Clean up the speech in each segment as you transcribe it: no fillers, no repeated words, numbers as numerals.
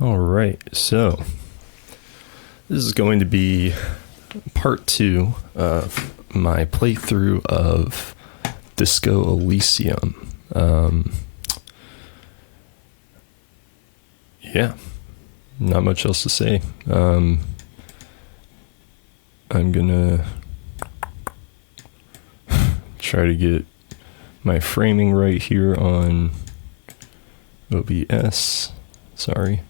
All right, so this is going to be part 2 of my playthrough of Disco Elysium. Yeah, not much else to say. I'm gonna try to get my framing right here on OBS. Sorry.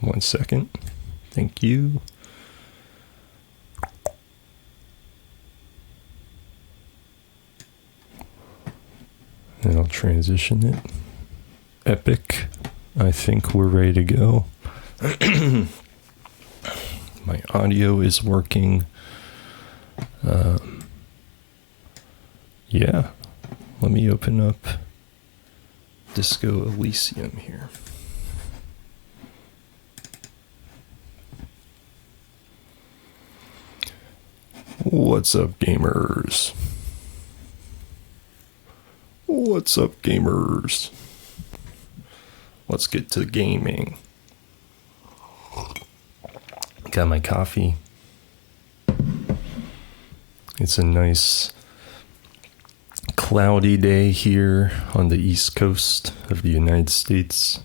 One second. Thank you. And I'll transition it. Epic. I think we're ready to go. My audio is working. Yeah. Let me open up Disco Elysium here. What's up, gamers? What's up, gamers? Let's get to gaming. Got my coffee. It's a nice cloudy day here on the East Coast of the United States.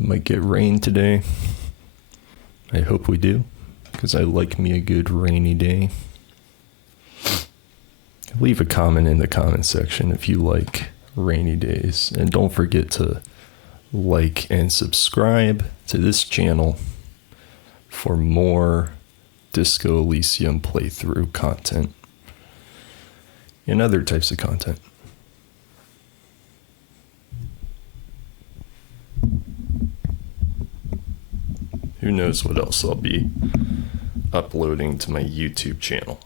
Might get rain today. I hope we do, because I like me a good rainy day. Leave a comment in the comment section if you like rainy days. And don't forget to like and subscribe to this channel for more Disco Elysium playthrough content and other types of content. Who knows what else I'll be uploading to my YouTube channel.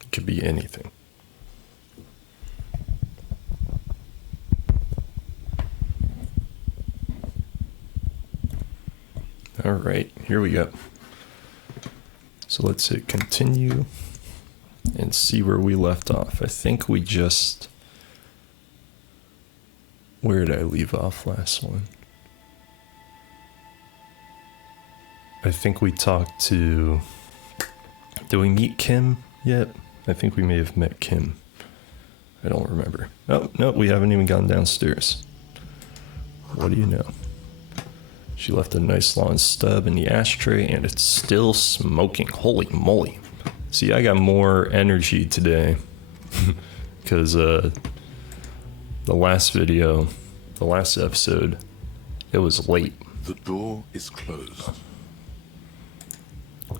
It could be anything. All right, here we go. So let's hit continue and see where we left off. I think we just... Where did I leave off last one? I think we talked to... Did we meet Kim yet? I think we may have met Kim. I don't remember. Oh, no, we haven't even gone downstairs. What do you know? She left a nice long stub in the ashtray and it's still smoking. Holy moly. See, I got more energy today because the last video, the last episode, it was late. The door is closed.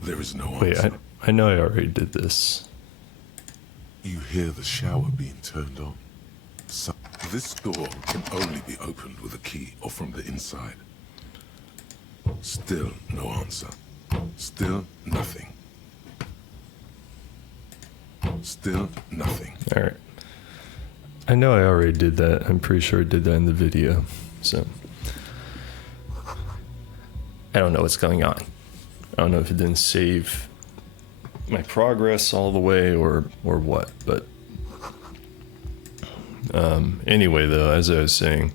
There is no Wait, answer. I know I already did this. You hear the shower being turned on. So this door can only be opened with a key or from the inside. Still no answer. Still nothing. Still nothing. All right. I know I already did that. I'm pretty sure I did that in the video. So I don't know what's going on. I don't know if it didn't save my progress all the way or what, but anyway, though, as I was saying,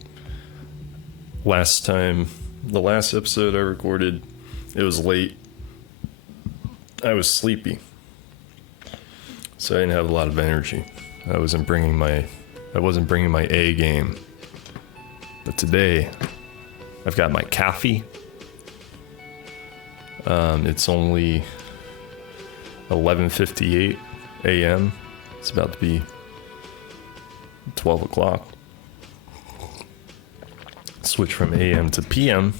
the last episode I recorded, it was late. I was sleepy, so I didn't have a lot of energy. I wasn't bringing my A game. But today, I've got my coffee. It's only 11:58 a.m. It's about to be 12 o'clock. Switch from a.m. to p.m.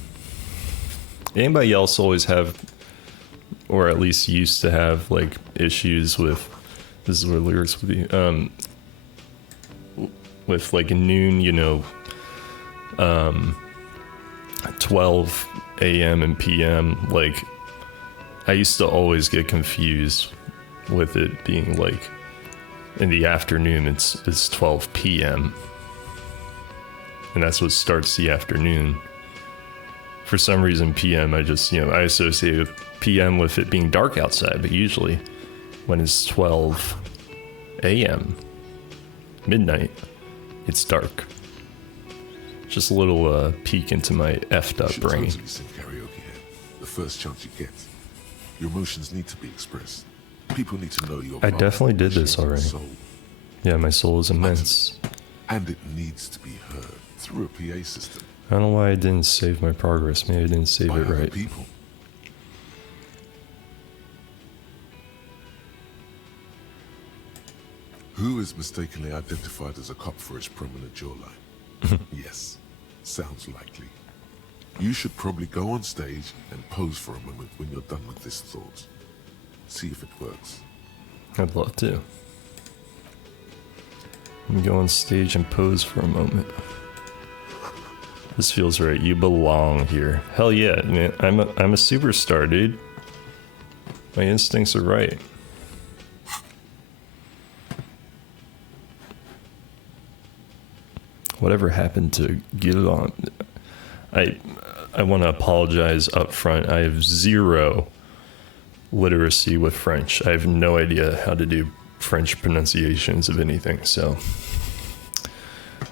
Anybody else always have, or at least used to have, like, issues with, this is where lyrics would be, with like noon, 12 a.m. and p.m. Like, I used to always get confused with it being like in the afternoon. It's 12 p.m. and that's what starts the afternoon For some reason, PM, I just, I associate PM with it being dark outside, but usually when it's 12 a.m., midnight, it's dark. Just a little peek into my effed up brain. You should totally sing karaoke here. The first chance you get. Your emotions need to be expressed. People need to know your I definitely did this already. soul. Yeah, my soul is immense. And it needs to be heard through a PA system. I don't know why I didn't save my progress. Maybe I didn't save By it other right. people. Who is mistakenly identified as a cop for his prominent jawline? Yes, sounds likely. You should probably go on stage and pose for a moment when you're done with this thought. See if it works. I'd love to. Let me go on stage and pose for a moment. This feels right. You belong here. Hell yeah, man. I'm a superstar, dude. My instincts are right. Whatever happened to Guillaume? I want to apologize up front. I have zero literacy with French. I have no idea how to do French pronunciations of anything. So,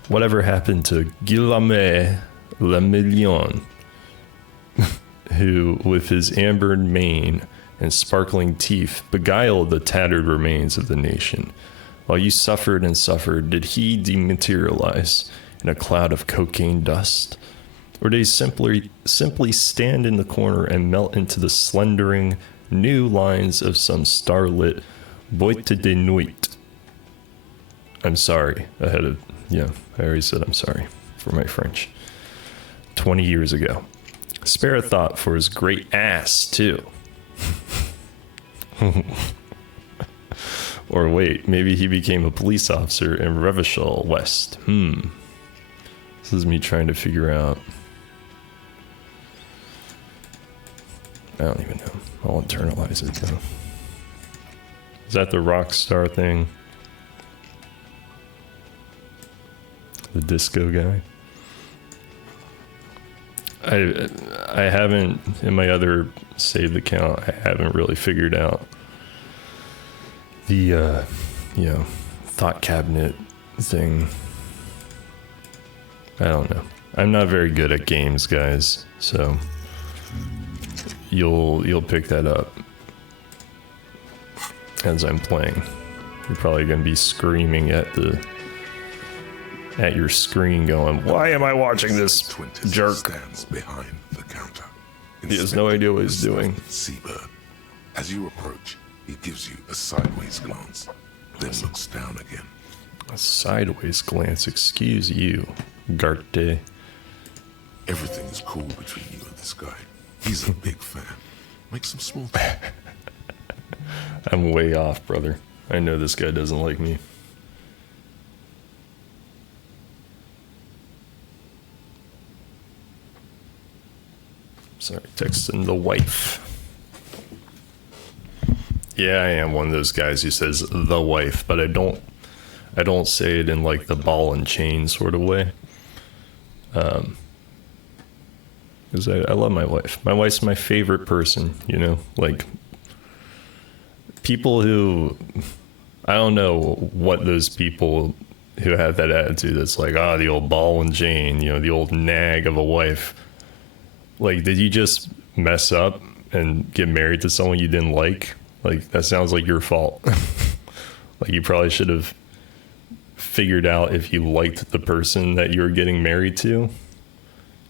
whatever happened to Guillaume Le Million, who, with his ambered mane and sparkling teeth, beguiled the tattered remains of the nation? While you suffered and suffered, did he dematerialize in a cloud of cocaine dust? Or did he simply stand in the corner and melt into the slendering new lines of some starlit boîte de nuit? I'm sorry. I already said I'm sorry for my French. 20 years ago. Spare a thought for his great ass, too. Or wait, maybe he became a police officer in Revachol West. This is me trying to figure out. I don't even know. I'll internalize it though. Is that the rock star thing? The disco guy? I haven't, in my other saved account, I haven't really figured out the, thought cabinet thing. I don't know. I'm not very good at games, guys, so you'll pick that up as I'm playing. You're probably gonna be screaming at your screen going, why am I watching this jerk? Stands behind the counter. He has no idea what he's doing. Seabird. As you approach, he gives you a sideways glance, then looks down again. A sideways glance, excuse you, Garte. Everything is cool between you and this guy. He's a big fan. Make some small talk. I'm way off, brother. I know this guy doesn't like me. Sorry, texting the wife. Yeah, I am one of those guys who says the wife, but I don't say it in like the ball and chain sort of way. Because I love my wife. My wife's my favorite person, like people who, I don't know what those people who have that attitude that's like, the old ball and chain, the old nag of a wife. Like, did you just mess up and get married to someone you didn't like? Like, that sounds like your fault. Like, you probably should have figured out if you liked the person that you were getting married to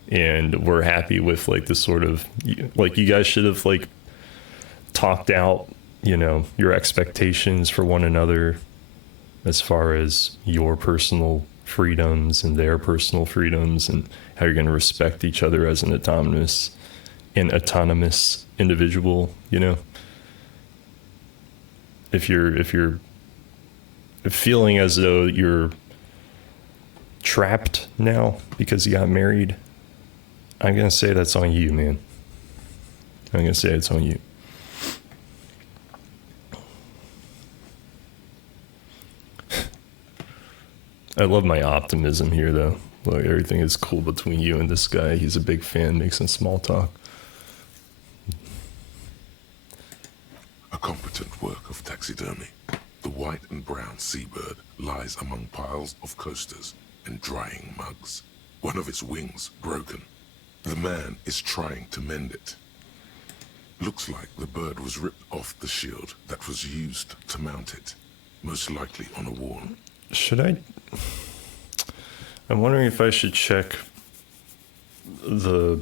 and were happy with, like, the sort of, like, you guys should have, like, talked out, your expectations for one another as far as your personal freedoms and their personal freedoms and how you're going to respect each other as an autonomous individual, If you're feeling as though you're trapped now because you got married, I'm going to say that's on you, man. I'm going to say it's on you. I love my optimism here, though. Look, everything is cool between you and this guy. He's a big fan, makes some small talk. A competent work of taxidermy. The white and brown seabird lies among piles of coasters and drying mugs. One of its wings broken. The man is trying to mend it. Looks like the bird was ripped off the shield that was used to mount it. Most likely on a wall. Should I... I'm wondering if I should check the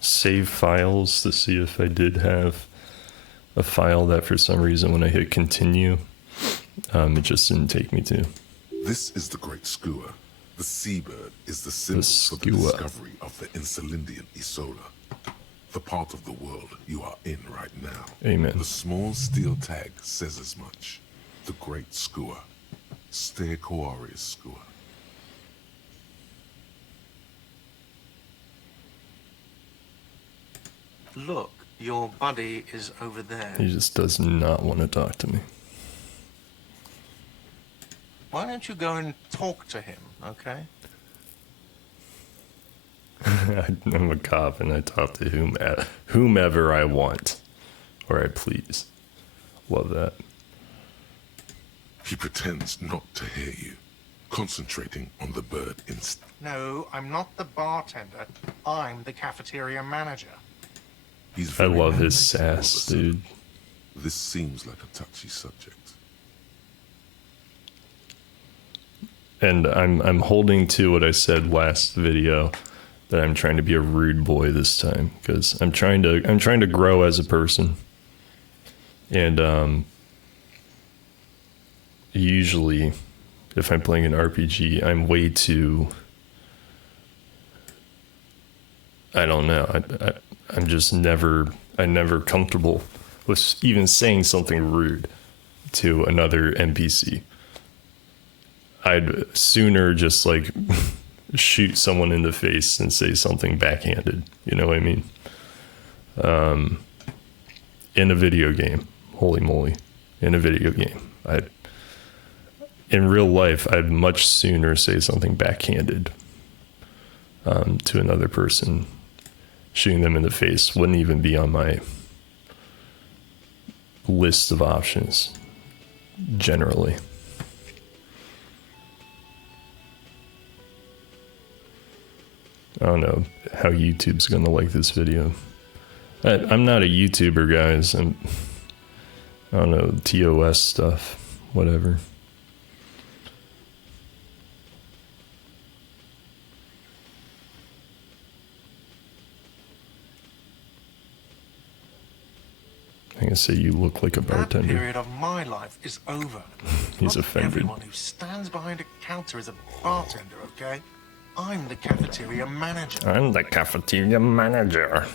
save files to see if I did have a file that for some reason when I hit continue, it just didn't take me to. This is the great skua. The seabird is the symbol for the skua. discovery of the Insulindian Isola. The part of the world you are in right now. Amen. The small steel tag says as much. The great skua. Stegosaurus skua. Look, your buddy is over there. He just does not want to talk to me. Why don't you go and talk to him, okay? I'm a cop and I talk to whomever I want or I please. Love that. He pretends not to hear you, concentrating on the bird instead. No, I'm not the bartender. I'm the cafeteria manager. He's I very love his nice all of a sass, sudden. dude. This seems like a touchy subject. And I'm holding to what I said last video, that I'm trying to be a rude boy this time because I'm trying to grow as a person. And usually if I'm playing an RPG, I'm way too, I don't know. I'm just never comfortable with even saying something rude to another NPC. I'd sooner just like shoot someone in the face and say something backhanded. You know what I mean? In a video game, holy moly, in a video game. In real life, I'd much sooner say something backhanded to another person. Shooting them in the face wouldn't even be on my list of options, generally. I don't know how YouTube's gonna like this video. I'm not a YouTuber, guys. I don't know, TOS stuff, whatever. I can say you look like a That bartender. period of my life is over. He's Not offended. Everyone who stands behind a counter is a bartender, okay? I'm the cafeteria manager. I'm the cafeteria manager.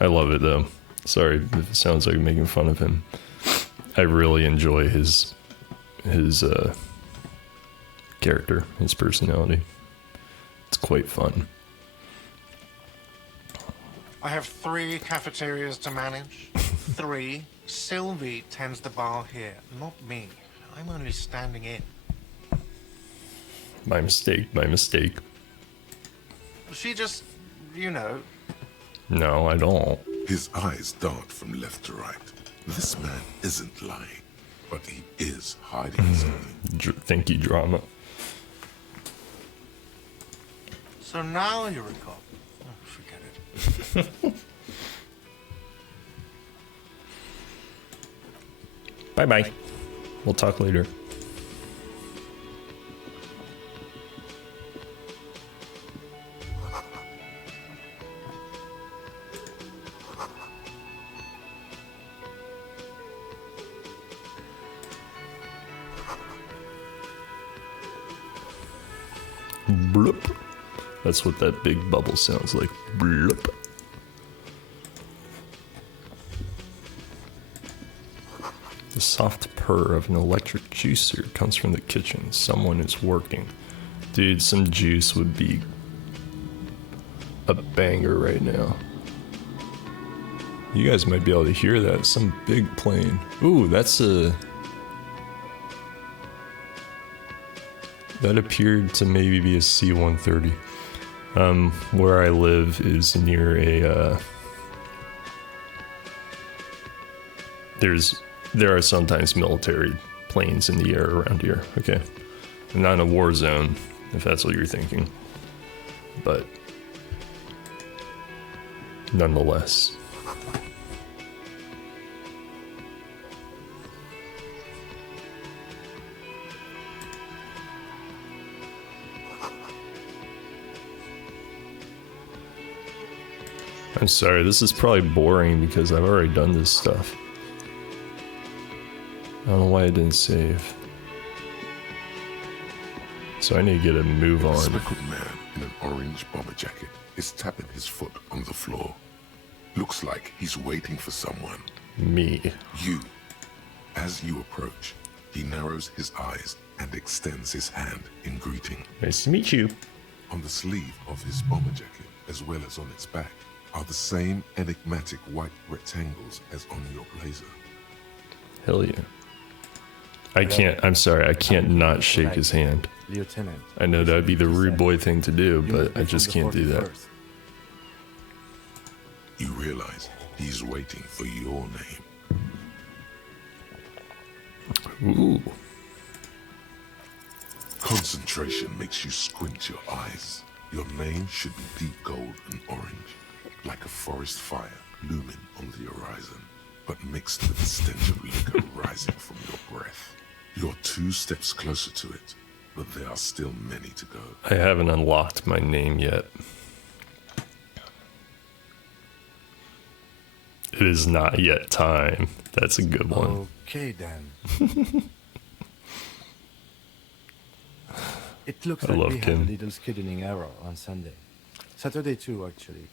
I love it though. Sorry if it sounds like I'm making fun of him. I really enjoy his character, his personality. It's quite fun. I have 3 cafeterias to manage. 3. Sylvie tends the bar here, not me. I'm only standing in. My mistake, my mistake. She just, you know. No, I don't. His eyes dart from left to right. This man isn't lying, but he is hiding something. Thank you, drama. So now you recall. Oh, forget it. Bye-bye. We'll talk later. Bloop. That's what that big bubble sounds like. Bloop. The soft purr of an electric juicer comes from the kitchen. Someone is working. Dude, some juice would be a banger right now. You guys might be able to hear that. Some big plane. Ooh, that's a That appeared to maybe be a C-130. Where I live is near a, there are sometimes military planes in the air around here, okay? I'm not in a war zone, if that's what you're thinking. But, nonetheless. I'm sorry, this is probably boring because I've already done this stuff. I don't know why I didn't save. So I need to get a move A on. speckled man in an orange bomber jacket is tapping his foot on the floor. Looks like he's waiting for someone. Me. You. As you approach, he narrows his eyes and extends his hand in greeting. Nice to meet you. On the sleeve of his bomber jacket, as well as on its back, are the same enigmatic white rectangles as on your blazer. Hell yeah. I'm sorry, I can't not shake his hand. Lieutenant. I know that'd be the rude boy thing to do, but I just can't do that. You realize he's waiting for your name. Ooh. Concentration makes you squint your eyes. Your name should be deep gold and orange, like a forest fire looming on the horizon, but mixed with the stench of liquor rising from your breath. You're 2 steps closer to it, but there are still many to go. I haven't unlocked my name yet. It is not yet time. That's a good one. Okay then. It looks I like love we Kim. had a little scheduling error on Sunday. Saturday too, actually.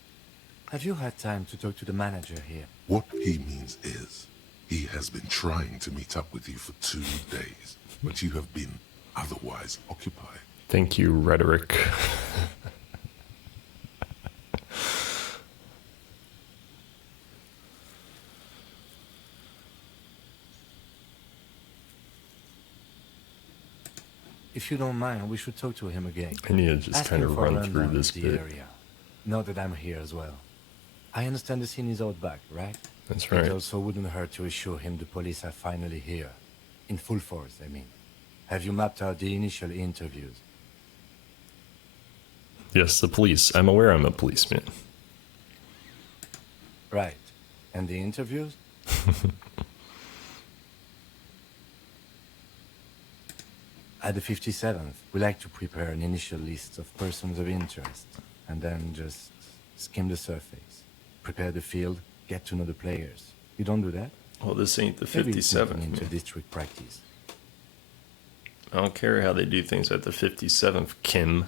Have you had time to talk to the manager here? What he means is, he has been trying to meet up with you for 2 days, but you have been otherwise occupied. Thank you, rhetoric. If you don't mind, we should talk to him again. I need to just Ask kind him of for a run through rundown this of the bit. area. Now that I'm here as well. I understand the scene is out back, right? That's It right. also wouldn't hurt to assure him the police are finally here. In full force, I mean. Have you mapped out the initial interviews? Yes, the police. I'm aware I'm a policeman. Right. And the interviews? At the 57th, we like to prepare an initial list of persons of interest, and then just skim the surface. Prepare the field, get to know the players. You don't do that? Well, this ain't the Maybe it's 57th. sneaking into man. district practice. I don't care how they do things at the 57th, Kim.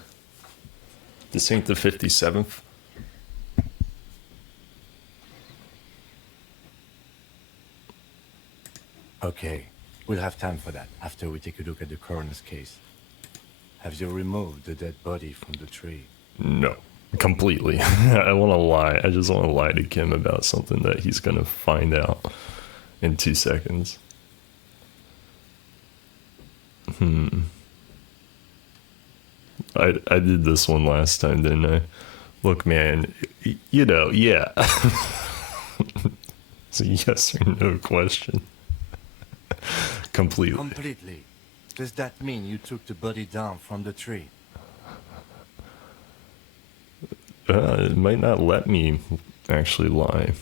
This ain't the 57th. Okay, we'll have time for that after we take a look at the coroner's case. Have you removed the dead body from the tree? No, completely. I want to lie. I just want to lie to Kim about something that he's going to find out in 2 seconds. I did this one last time, didn't I? Look, man, you know, yeah. It's a yes or no question. Completely. Completely. Does that mean you took the body down from the tree? It might not let me actually lie.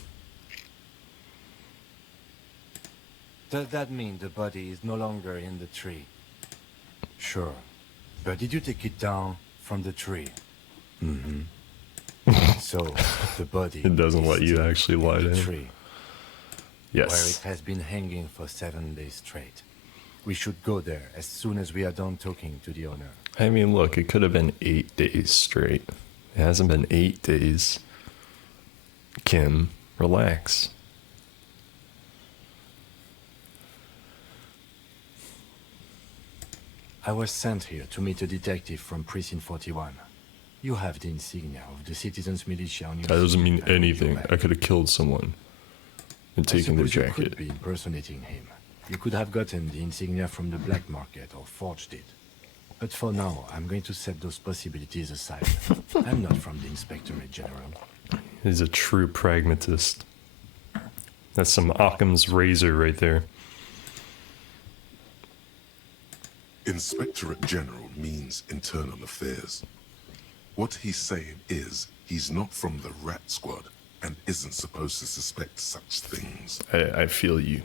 Does that mean the body is no longer in the tree? Sure. But did you take it down from the tree? Mm-hmm. So, the body It doesn't is let you still actually in lie the to him. tree, where it Yes. has been hanging for 7 days straight. We should go there as soon as we are done talking to the owner. I mean, look, it could have been 8 days straight. It hasn't been 8 days. Kim, relax. I was sent here to meet a detective from Precinct 41. You have the insignia of the Citizens Militia on your That doesn't suit mean and on your anything. back. I could have killed someone and I taken their suppose you jacket. could be impersonating him. You could have gotten the insignia from the black market or forged it. But for now, I'm going to set those possibilities aside. I'm not from the Inspectorate General. He's a true pragmatist. That's some Occam's razor right there. Inspectorate General means internal affairs. What he's saying is he's not from the rat squad and isn't supposed to suspect such things. I feel you.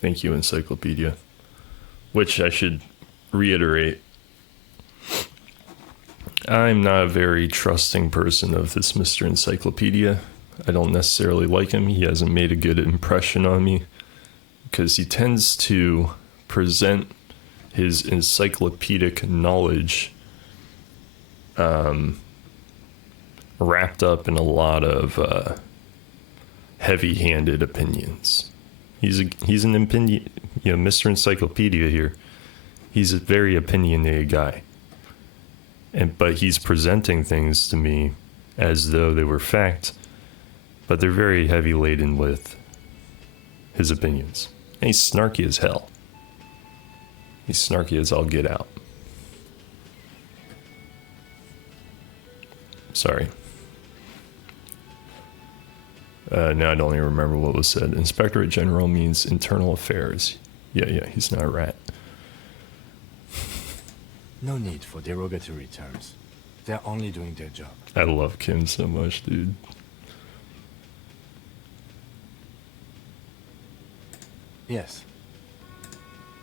Thank you, Encyclopedia. Which I should reiterate. I'm not a very trusting person of this Mr. Encyclopedia. I don't necessarily like him. He hasn't made a good impression on me because he tends to present his encyclopedic knowledge wrapped up in a lot of heavy-handed opinions. He's an opinion, Mr. Encyclopedia here. He's a very opinionated guy, but he's presenting things to me as though they were fact, but they're very heavy laden with his opinions. And he's snarky as hell. He's snarky as all get out. Sorry. Now I don't even remember what was said. Inspectorate General means internal affairs. Yeah, he's not a rat. No need for derogatory terms. They're only doing their job. I love Kim so much, dude. Yes.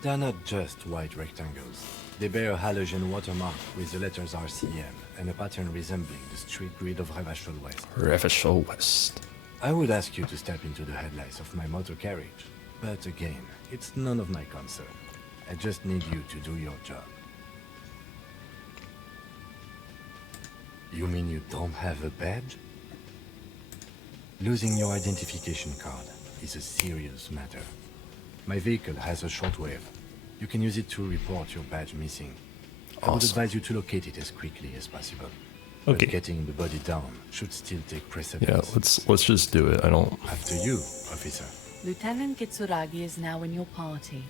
They're not just white rectangles. They bear a halogen watermark with the letters RCM and a pattern resembling the street grid of Revachol West. Revachol West. I would ask you to step into the headlights of my motor carriage, but again, it's none of my concern. I just need you to do your job. You mean you don't have a badge? Losing your identification card is a serious matter. My vehicle has a shortwave. You can use it to report your badge missing. I would advise you to locate it as quickly as possible. Okay. But getting the body down should still take Yeah, precedence. let's just do it. I don't. After you, officer. Lieutenant Kitsuragi is now in your party.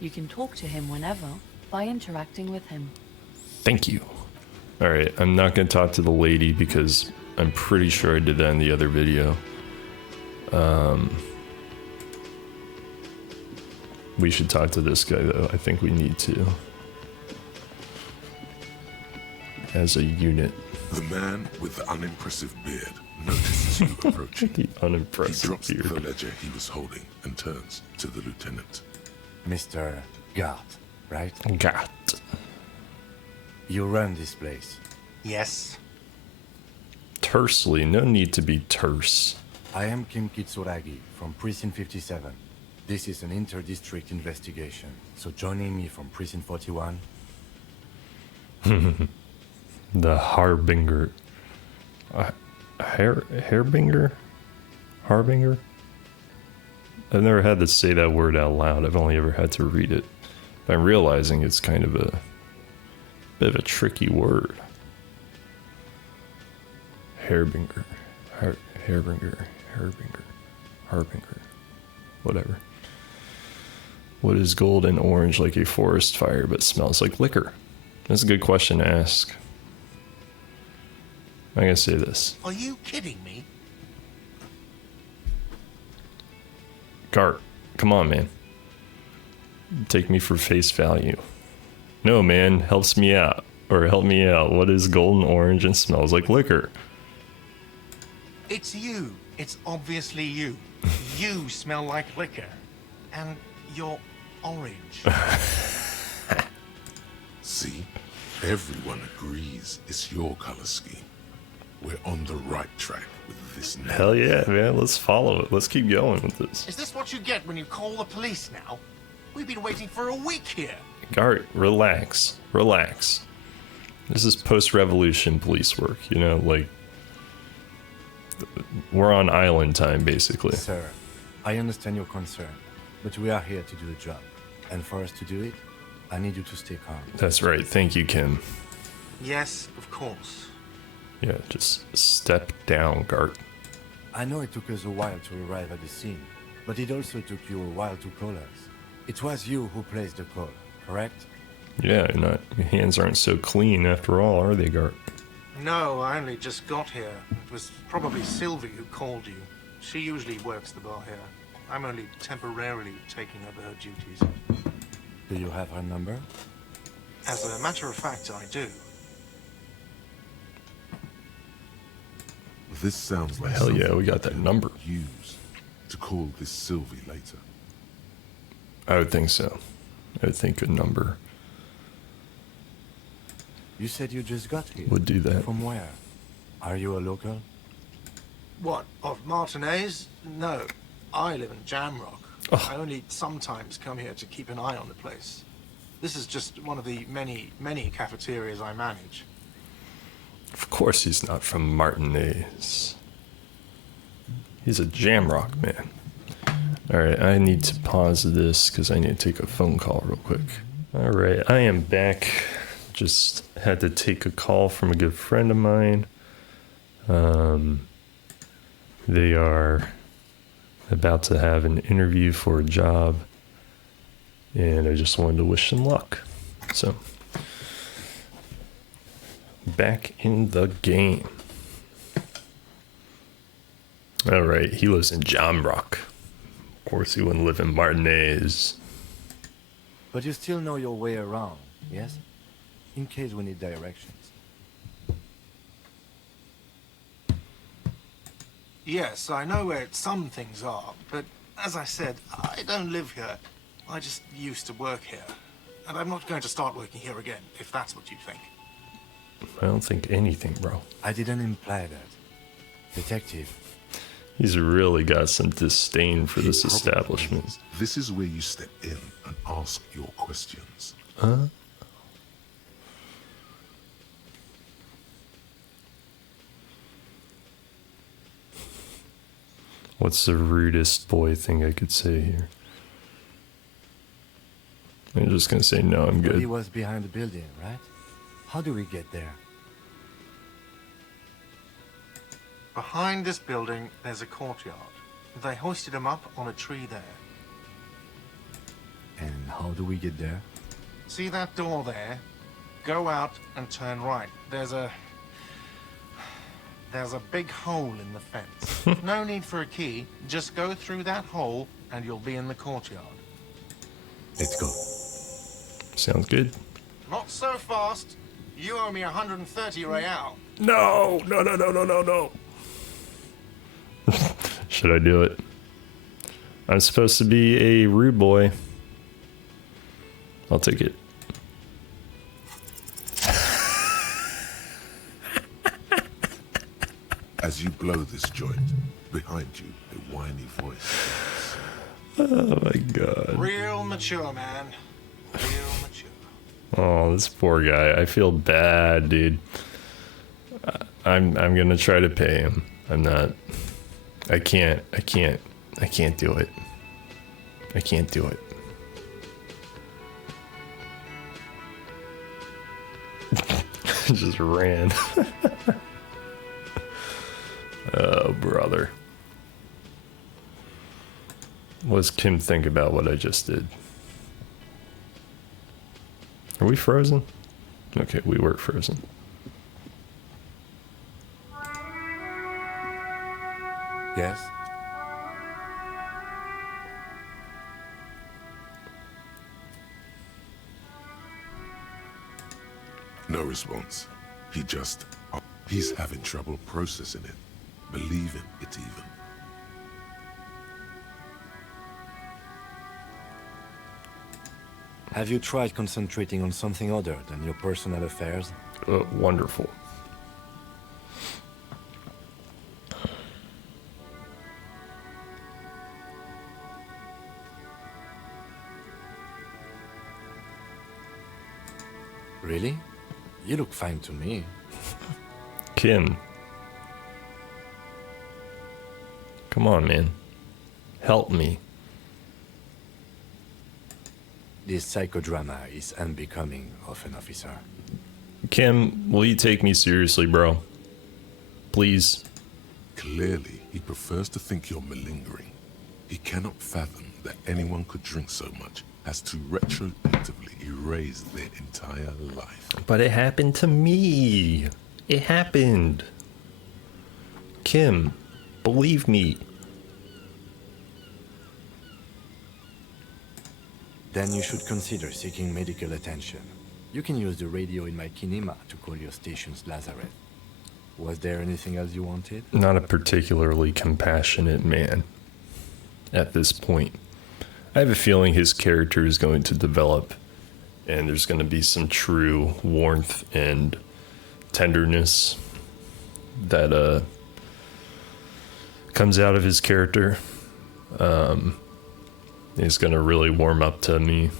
You can talk to him whenever by interacting with him. Thank you. All right, I'm not gonna talk to the lady because I'm pretty sure I did that in the other video. We should talk to this guy though. I think we need to. As a unit. The man with the unimpressive beard notices you approaching. The He unimpressive drops the beard. ledger he was holding and turns to the lieutenant. Mr. Gart, right? God. You run this place. Yes. Tersely, no need to be terse. I am Kim Kitsuragi from Precinct 57. This is an inter-district investigation, so joining me from Precinct 41... The Harbinger. Harbinger? Harbinger? I've never had to say that word out loud. I've only ever had to read it. But I'm realizing it's kind of a bit of a tricky word. Harbinger. Harbinger. Harbinger. Whatever. What is gold and orange like a forest fire but smells like liquor? That's a good question to ask. I'm gonna say this. Are you kidding me? Gart, come on, man. Take me for face value. No, man, helps me out. Or help me out. What is golden orange and smells like liquor? It's you. It's obviously you. You smell like liquor. And you're orange. See? Everyone agrees it's your color scheme. We're on the right track with this now. Hell yeah, man. Let's follow it. Let's keep going with this. Is this what you get when you call the police now? We've been waiting for a week here. Gart, relax. Relax. This is post-revolution police work, you know, like... We're on island time, basically. Sir, I understand your concern, but we are here to do the job. And for us to do it, I need you to stay calm. That's right. Thank you, Kim. Yes, of course. Yeah, just step down, Gart. I know it took us a while to arrive at the scene, but it also took you a while to call us. It was you who placed the call, correct? Yeah, not your hands aren't so clean after all, are they, Gart? No, I only just got here. It was probably Sylvie who called you. She usually works the bar here. I'm only temporarily taking over her duties. Do you have her number? As a matter of fact, I do. This sounds like Hell yeah, something we got that number. use to call this Sylvie later. I would think so. I would think a number You said you just got here. would do that. From where? Are you a local? What, of Martinez? No, I live in Jamrock. Oh. I only sometimes come here to keep an eye on the place. This is just one of the many, many cafeterias I manage. Of course he's not from Martinez. He's a Jamrock man. Alright, I need to pause this because I need to take a phone call real quick. Alright, I am back. Just had to take a call from a good friend of mine. They are about to have an interview for a job, and I just wanted to wish them luck. So, back in the game. Alright, he lives in Jamrock. Of course, he wouldn't live in Martinez. But you still know your way around, yes? In case we need directions. Yes, I know where some things are, but as I said, I don't live here. I just used to work here. And I'm not going to start working here again, if that's what you think. I don't think anything, bro. I didn't imply that. Detective, He's really got some disdain for this He probably establishment. means this is where you step in and ask your questions. Huh? What's the rudest boy thing I could say here? I'm just gonna say no, I'm he good. was behind the building, right? How do we get there? Behind this building, there's a courtyard. They hoisted him up on a tree there. And how do we get there? See that door there? Go out and turn right. There's a big hole in the fence. No need for a key. Just go through that hole and you'll be in the courtyard. Let's go. Sounds good. Not so fast. You owe me 130 real. No. Should I do it? I'm supposed to be a rude boy. I'll take it. As you blow this joint, behind you, a whiny voice says, Oh my god. Real mature, man. Real mature. Oh, this poor guy. I feel bad, dude. I'm gonna try to pay him. I'm not. I can't do it. I can't do it. Just ran. Oh, brother. What does Kim think about what I just did? Are we frozen? Okay, we were frozen. Yes? no response. He's having trouble processing it, believing it even. Have you tried concentrating on something other than your personal affairs? Wonderful. Really? You look fine to me. Kim. Come on, man. Help me. This psychodrama is unbecoming of an officer. Kim, will you take me seriously, bro? Please. Clearly, he prefers to think you're malingering. He cannot fathom that anyone could drink so much has to retroactively erase their entire life. But it happened to me. It happened. Kim, believe me. Then you should consider seeking medical attention. You can use the radio in my kinema to call your station's Lazareth. Was there anything else you wanted? Not a particularly compassionate man at this point. I have a feeling his character is going to develop, and there's going to be some true warmth and tenderness that comes out of his character. He's going to really warm up to me.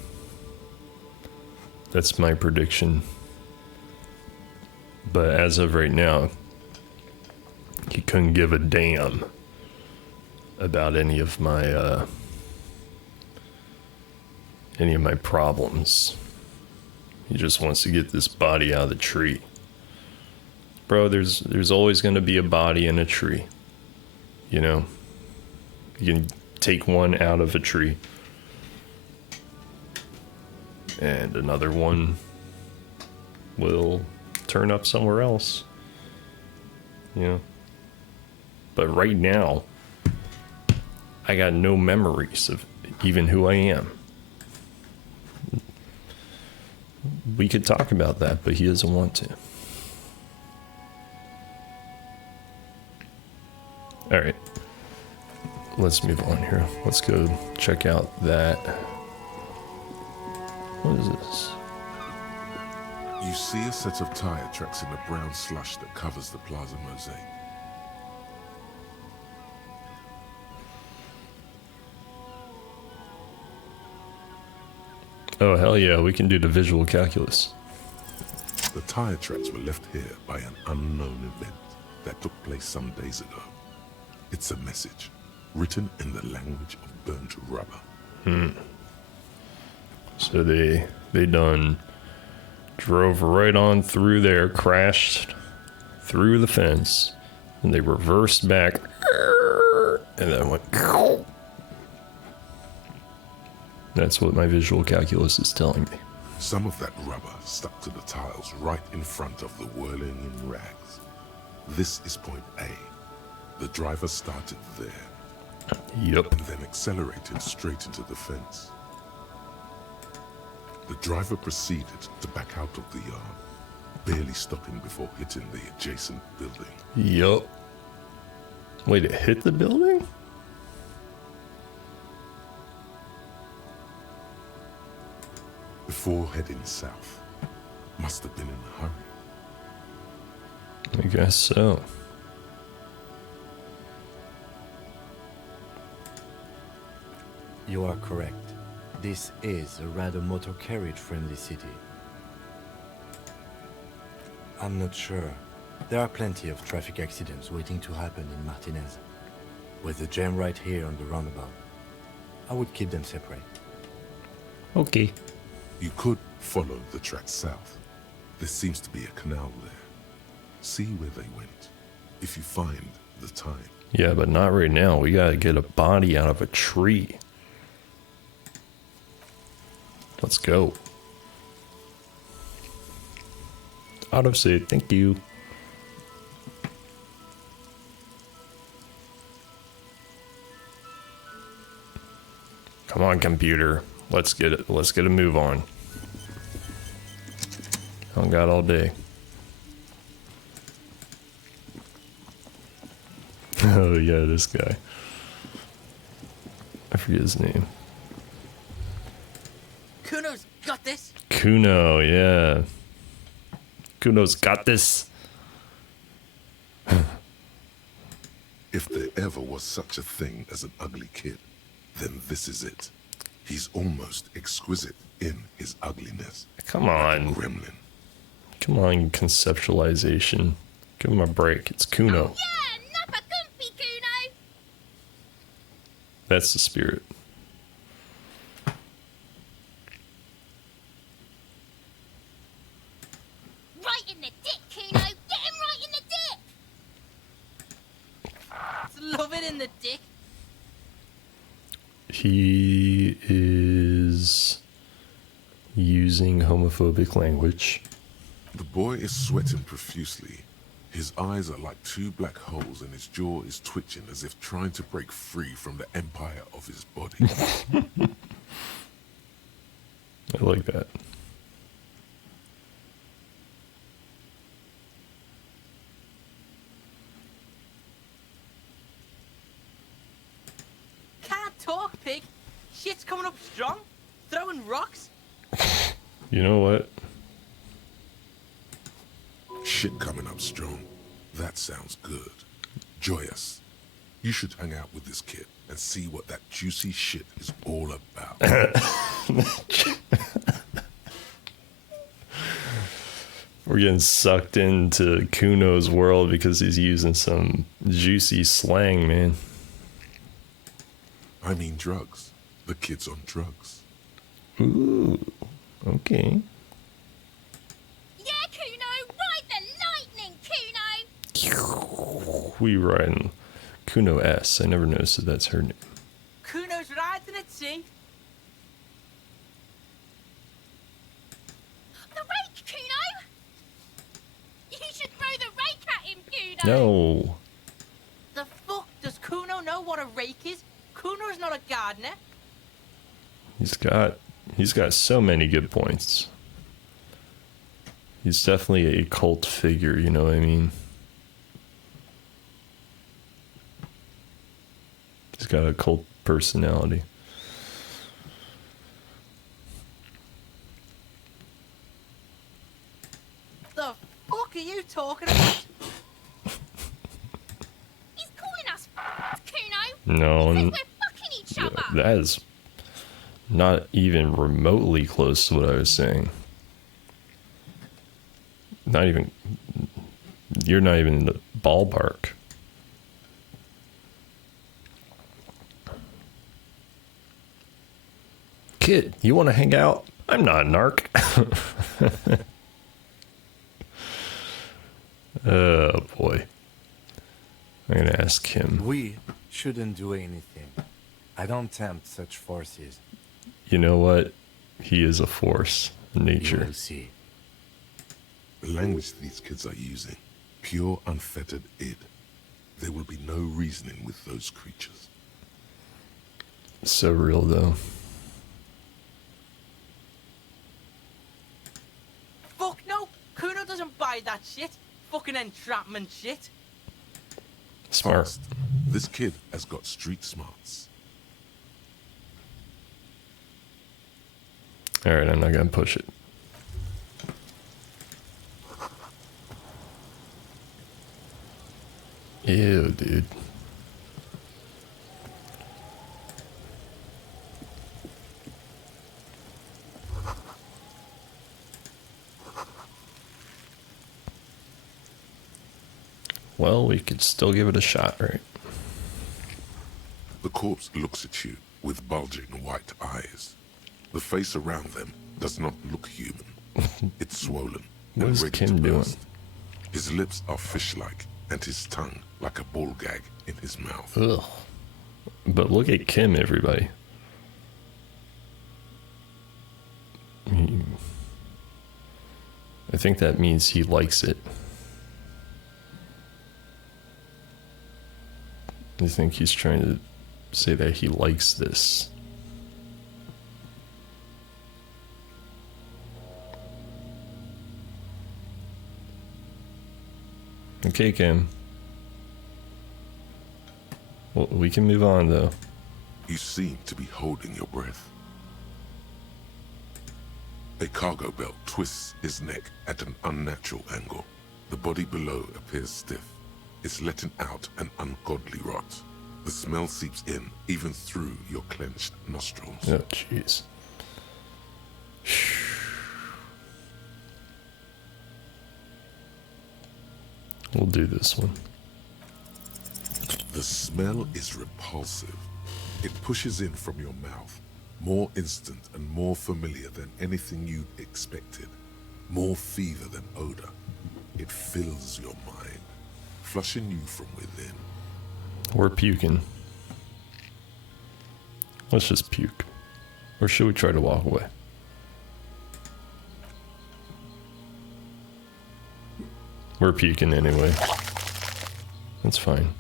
That's my prediction. But as of right now, he couldn't give a damn about any of my problems. He just wants to get this body out of the tree. Bro, there's always going to be a body in a tree. You know? You can take one out of a tree, and another one will turn up somewhere else. You know? But right now, I got no memories of even who I am. We could talk about that, but he doesn't want to. All right. Let's move on here. Let's go check out that. What is this? You see a set of tire tracks in the brown slush that covers the plaza mosaic. Oh, hell yeah, we can do the visual calculus. The tire tracks were left here by an unknown event that took place some days ago. It's a message, written in the language of burnt rubber. So they done drove right on through there, crashed through the fence, and they reversed back, and then went. That's what my visual calculus is telling me. Some of that rubber stuck to the tiles right in front of the whirling in rags. This is point A. The driver started there. Yep. And then accelerated straight into the fence. The driver proceeded to back out of the yard, barely stopping before hitting the adjacent building. Yep. Wait, it hit the building? Before heading south. Must have been in a hurry. I guess so. You are correct. This is a rather motor carriage friendly city. I'm not sure. There are plenty of traffic accidents waiting to happen in Martinez. With the jam right here on the roundabout, I would keep them separate. Okay. You could follow the track south. There seems to be a canal there. See where they went, if you find the time. Yeah, but not right now. We gotta get a body out of a tree. Let's go. Autosave, thank you. Come on, computer. Let's get it. Let's get a move on. I don't got all day. Oh yeah, this guy. I forget his name. Cuno's got this. Cuno, yeah. Cuno's got this. If there ever was such a thing as an ugly kid, then this is it. He's almost exquisite in his ugliness. Come on. Gremlin. Come on, conceptualization. Give him a break. It's Cuno. Yeah, nappa gumpy, Cuno. That's the spirit. Right in the dick, Cuno. Get him right in the dick. Love it in the dick. He is using homophobic language. The boy is sweating profusely. His eyes are like two black holes and his jaw is twitching as if trying to break free from the empire of his body. I like that. Can't talk, pig. Shit's coming up strong. Throwing rocks. You know what? Shit coming up strong. That sounds good. Joyous. You should hang out with this kid and see what that juicy shit is all about. We're getting sucked into Cuno's world because he's using some juicy slang, man. I mean drugs. The kid's on drugs. Ooh, okay. Yeah, Cuno, ride the lightning, Cuno. We riding Cuno S. I never noticed that that's her name. Cuno's riding at sea. The rake, Cuno. You should throw the rake at him, Cuno. No. The fuck does Cuno know what a rake is? Cuno's not a gardener. He's got so many good points. He's definitely a cult figure, you know what I mean? He's got a cult personality. The fuck are you talking about? He's calling us Cuno. No, He says we're fucking each other. that is not even remotely close to what I was saying. Not even. You're not even in the ballpark. Kid, you want to hang out? I'm not a narc. Oh boy. I'm gonna ask him. We shouldn't do anything. I don't tempt such forces. You know what? He is a force in You nature. will see. The language these kids are using, pure unfettered id. There will be no reasoning with those creatures. So real though. Fuck no. Cuno doesn't buy that shit. Fucking entrapment shit. Smart. Fast. This kid has got street smarts. Alright, I'm not gonna push it. Ew, dude. Well, we could still give it a shot, right? The corpse looks at you with bulging white eyes. The face around them does not look human. It's swollen What and is ready Kim to doing? burst. His lips are fish-like and his tongue like a ball gag in his mouth. Ugh. But look at Kim, everybody. I think that means he likes it. I think he's trying to say that he likes this. Okay, Kim. Well, we can move on, though. You seem to be holding your breath. A cargo belt twists his neck at an unnatural angle. The body below appears stiff. It's letting out an ungodly rot. The smell seeps in, even through your clenched nostrils. Oh, jeez. We'll do this one. The smell is repulsive. It pushes in from your mouth, more instant and more familiar than anything you'd expected, more fever than odor. It fills your mind, flushing you from within. We're puking. Let's just puke. Or should we try to walk away? We're peeking anyway. That's fine.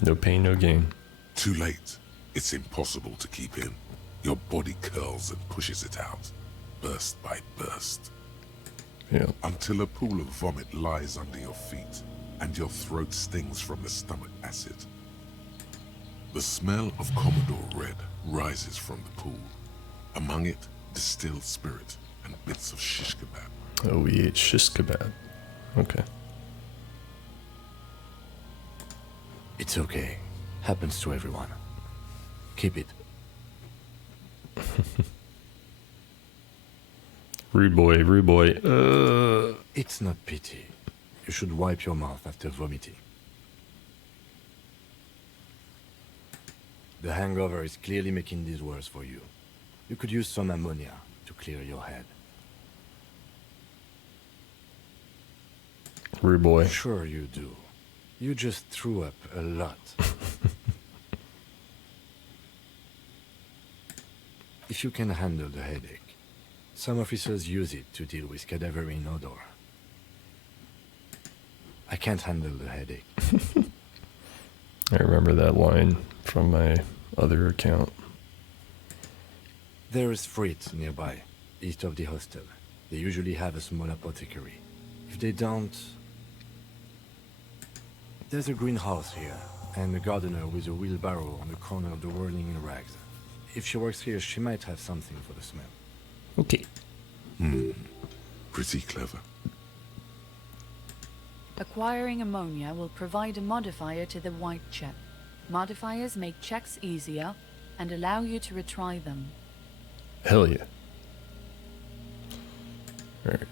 No pain, no gain. Too late. It's impossible to keep in. Your body curls and pushes it out, burst by burst. Yeah. Until a pool of vomit lies under your feet, and your throat stings from the stomach acid. The smell of Commodore Red rises from the pool. Among it, distilled spirit and bits of shish kebab. Oh, we ate shish kebab. Okay. It's okay. Happens to everyone. Keep it. Rude boy, rude boy. It's not pity. You should wipe your mouth after vomiting. The hangover is clearly making this worse for you. You could use some ammonia to clear your head. Rude boy. Sure you do. You just threw up a lot. If you can handle the headache, some officers use it to deal with cadaverine odor. I can't handle the headache. I remember that line from my other account. There is Frit nearby, east of the hostel. They usually have a small apothecary. If they don't... There's a greenhouse here, and a gardener with a wheelbarrow on the corner of the whirling in rags. If she works here, she might have something for the smell. Okay. Pretty clever. Acquiring ammonia will provide a modifier to the white chip. Modifiers make checks easier and allow you to retry them. Hell yeah. Alright.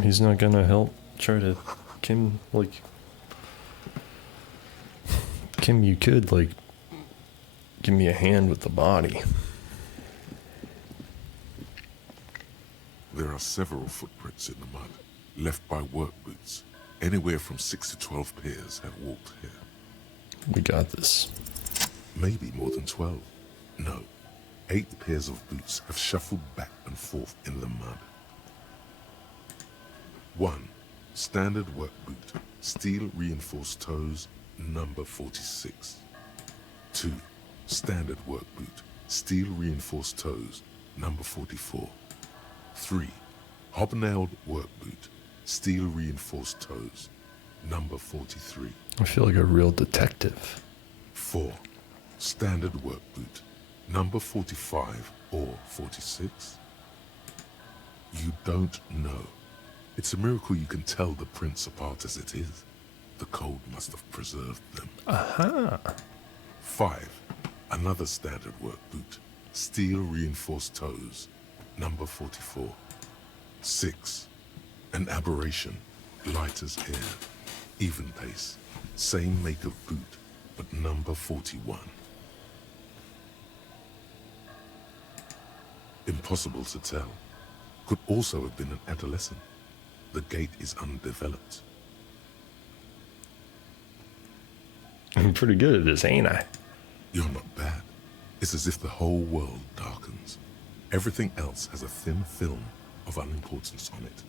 He's not gonna help try to... Kim, like... Kim, you could, like... Give me a hand with the body. There are several footprints in the mud, left by work boots. Anywhere from 6 to 12 pairs have walked here. We got this. Maybe more than 12. No, 8 pairs of boots have shuffled back and forth in the mud. 1. Standard work boot, steel reinforced toes, number 46. 2. Standard work boot, steel reinforced toes, number 44. 3. Hobnailed work boot, steel reinforced toes, number 43. I feel like a real detective. 4. Standard work boot, number 45 or 46. You don't know. It's a miracle you can tell the prints apart as it is. The cold must have preserved them. Aha! 5. Another standard work boot, steel reinforced toes, number 44. 6. An aberration, light as air, even pace, same make of boot, but number 41. Impossible to tell. Could also have been an adolescent. The gait is undeveloped. I'm pretty good at this, ain't I? You're not bad. It's as if the whole world darkens. Everything else has a thin film of unimportance on it,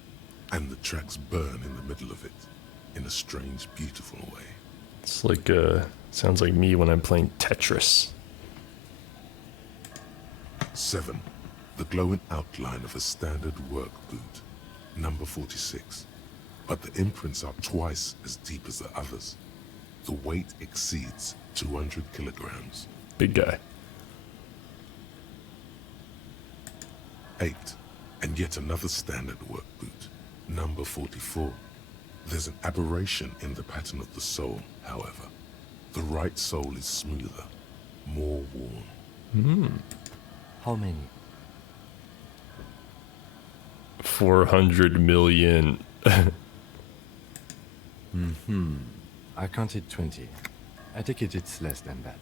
and the tracks burn in the middle of it, in a strange, beautiful way. It's like, sounds like me when I'm playing Tetris. 7. The glowing outline of a standard work boot, number 46. But the imprints are twice as deep as the others. The weight exceeds 200 kilograms. Big guy. 8. And yet another standard work boot, number 44. There's an aberration in the pattern of the sole, however. The right sole is smoother, more worn. How many? 400 million. I counted 20. I take it it's less than that.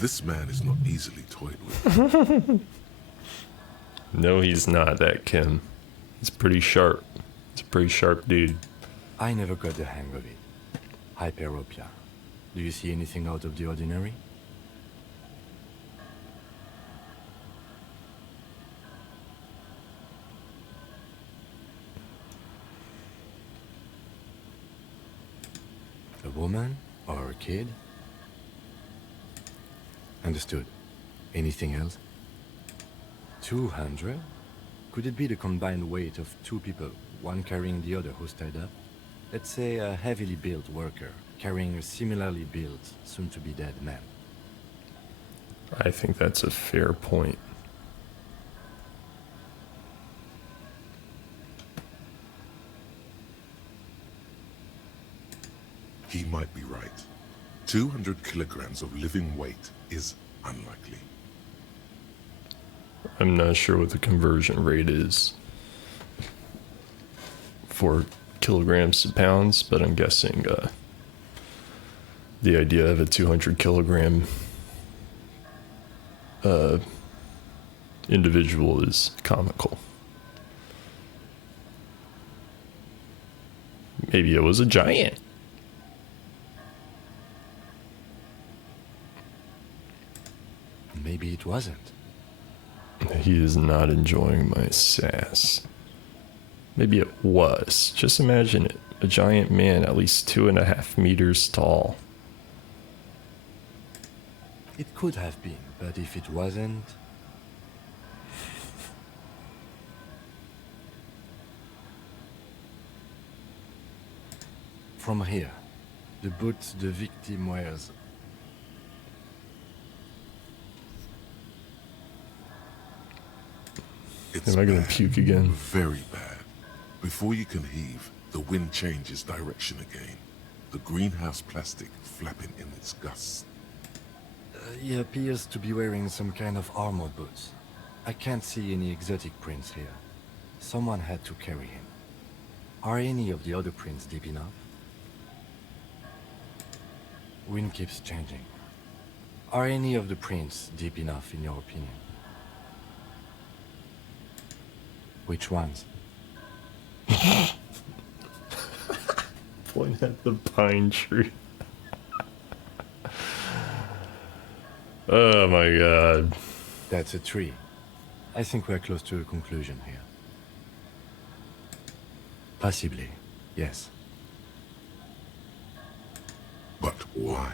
This man is not easily toyed with. No, he's not, that Kim. He's pretty sharp. He's a pretty sharp dude. I never got the hang of it. Hyperopia. Do you see anything out of the ordinary? woman or a kid? Understood. Anything else? 200? Could it be the combined weight of two people, one carrying the other who's tied up? Let's say a heavily built worker carrying a similarly built, soon-to-be-dead man. I think that's a fair point. He might be right. 200 kilograms of living weight is unlikely. I'm not sure what the conversion rate is for kilograms to pounds, but I'm guessing the idea of a 200 kilogram individual is comical. Maybe it was a giant. Maybe it wasn't. He is not enjoying my sass. Maybe it was. Just imagine it. A giant man at least 2.5 meters tall. It could have been, but if it wasn't... From here, the boot the victim wears. It's Am I gonna bad. puke again? Very bad. Before you can heave, the wind changes direction again. The greenhouse plastic flapping in its gusts. He appears to be wearing some kind of armor boots. I can't see any exotic prints here. Someone had to carry him. Are any of the other prints deep enough? Wind keeps changing. Are any of the prints deep enough in your opinion? Which ones? Point at the pine tree. Oh my god. That's a tree. I think we're close to a conclusion here. Possibly, yes. But why?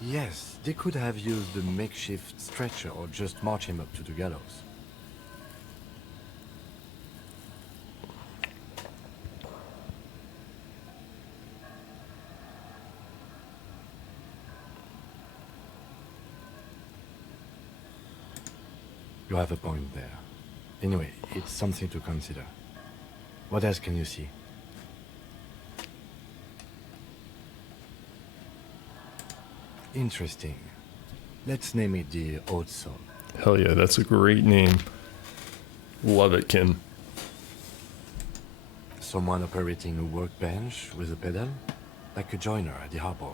Yes, they could have used the makeshift stretcher or just march him up to the gallows. You have a point there. Anyway, it's something to consider. What else can you see? Interesting. Let's name it the Old Soul. Hell yeah, that's a great name. Love it, Kim. Someone operating a workbench with a pedal? Like a joiner at the harbor.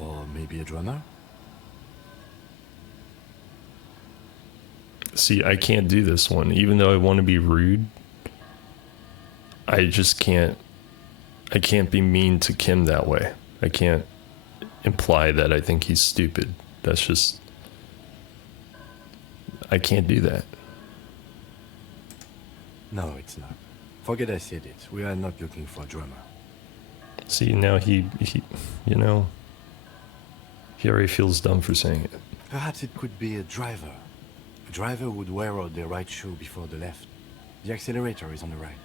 Or maybe a drummer? See, I can't do this one. Even though I want to be rude, I just can't. I can't be mean to Kim that way. I can't imply that I think he's stupid. That's just... I can't do that. No, it's not. Forget I said it. We are not looking for a drummer. See, now he you know, he already feels dumb for saying it. Perhaps it could be a driver. A driver would wear out their right shoe before the left. The accelerator is on the right.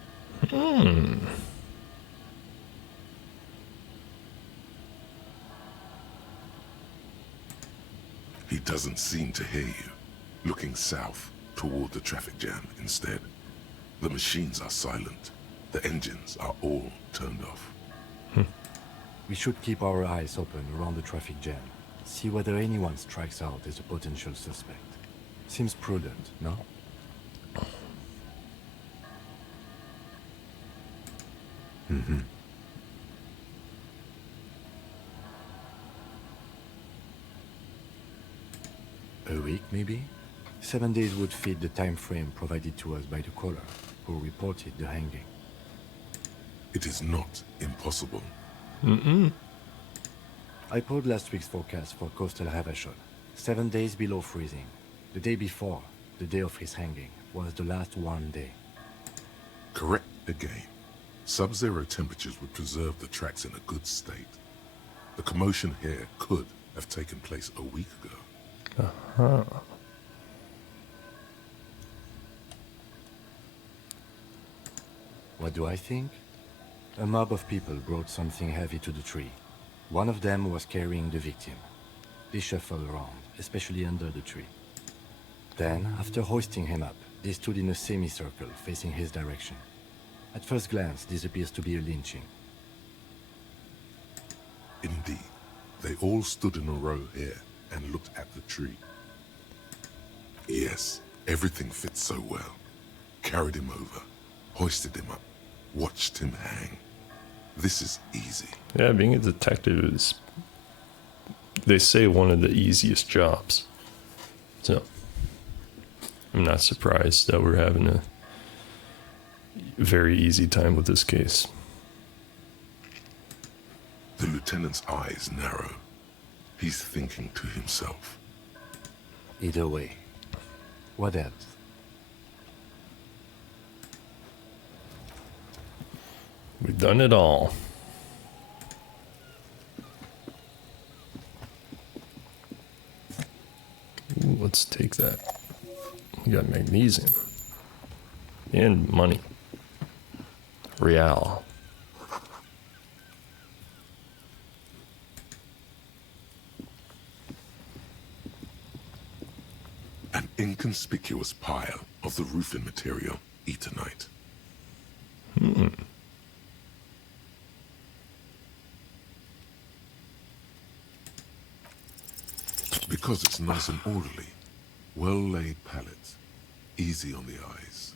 He doesn't seem to hear you. Looking south, toward the traffic jam instead. The machines are silent. The engines are all turned off. We should keep our eyes open around the traffic jam. See whether anyone strikes out as a potential suspect. Seems prudent, no? A week, maybe? 7 days would fit the time frame provided to us by the caller, who reported the hanging. It is not impossible. I pulled last week's forecast for coastal Havashon. 7 days below freezing. The day before, the day of his hanging, was the last warm day. Correct. again. Sub-zero temperatures would preserve the tracks in a good state. The commotion here could have taken place a week ago. Huh. What do I think? A mob of people brought something heavy to the tree. One of them was carrying the victim. They shuffled around, especially under the tree. Then, after hoisting him up, they stood in a semicircle facing his direction. At first glance, this appears to be a lynching. Indeed, they all stood in a row here and looked at the tree. Yes, everything fits so well. Carried him over, hoisted him up, watched him hang. This is easy. Yeah, being a detective is, they say, one of the easiest jobs. So, I'm not surprised that we're having a very easy time with this case. The lieutenant's eyes narrow. He's thinking to himself. Either way. What else? We've done it all. Ooh, let's take that. We got magnesium. And money. Real. An inconspicuous pile of the roofing material, Eternite. Because it's nice and orderly, well-laid pallets, easy on the eyes.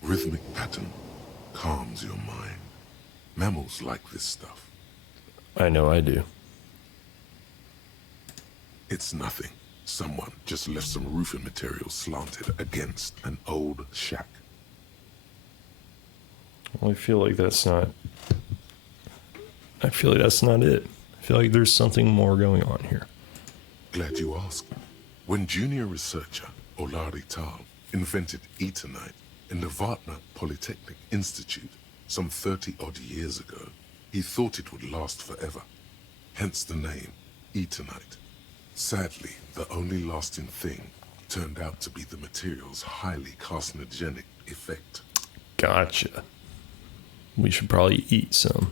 Rhythmic pattern calms your mind. Mammals like this stuff. I know I do. It's nothing. Someone just left some roofing material slanted against an old shack. Well, I feel like that's not... I feel like that's not it. I feel like there's something more going on here. Glad you asked. When junior researcher Olari Tal invented Eternite in the Vartna Polytechnic Institute some 30-odd years ago, he thought it would last forever. Hence the name, Eternite. Sadly, the only lasting thing turned out to be the material's highly carcinogenic effect. Gotcha. We should probably eat some.